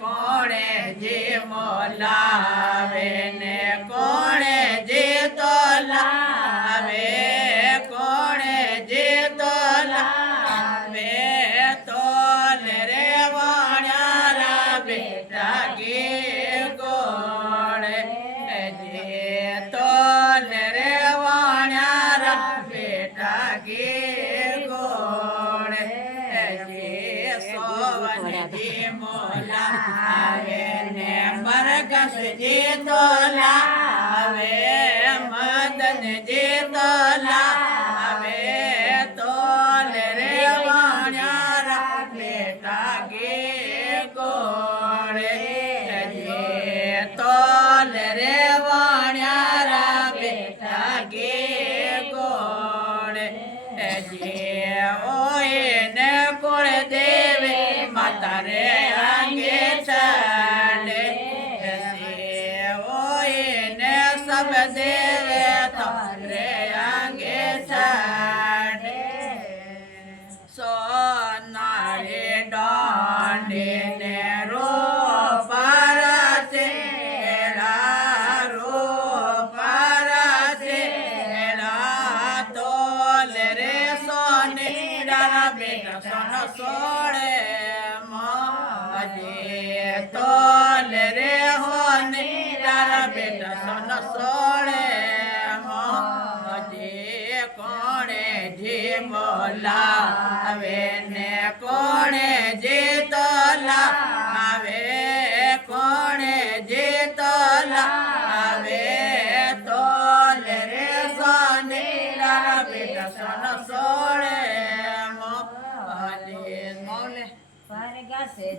કોણે જે મોલાવે ને કોણે જે તો લાવે કોણે જે તો લાવે તોલ રે વાણ્યારા બેટા કે કોણે જે તોલ રે વાણ્યારા બેટા કે કોણે જે સોવન જે મોલાવે ને મરકસ જે તો લાવે મદન જે તો લાવે તોલ રે વાણ્યારા બેટા કે કોણે જે તોલ રે વાણ્યારા બેટા કે કોણે જે ઓય ને કોળ દેવે માતા રે અંગે ચાલે ઓય ને સબ દેવે તારે અંગે ચાલે સોનારે દાંડે ને રો બેટા સોન સોળે મજે તોલ રે હોને તારા બેટા સોન સોળે મજે કોણે જે મોલાવે ને કોણે જે તોલાવે કોણે જે તોલાવે તોલ રે સોને તારા બેટા સોન સોળે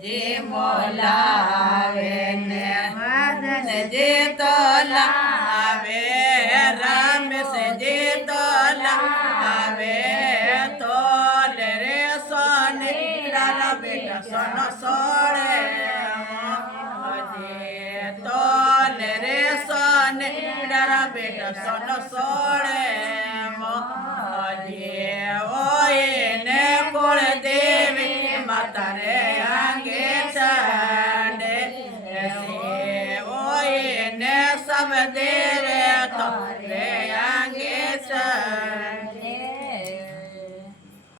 જે મોલાવે ને મદન જે તોલાવે રામ સે જે તોલાવે તોલ રે સોને તારા બેટા સોન સોળે જે તોલ રે સોને તારા બેટા સોન સોળે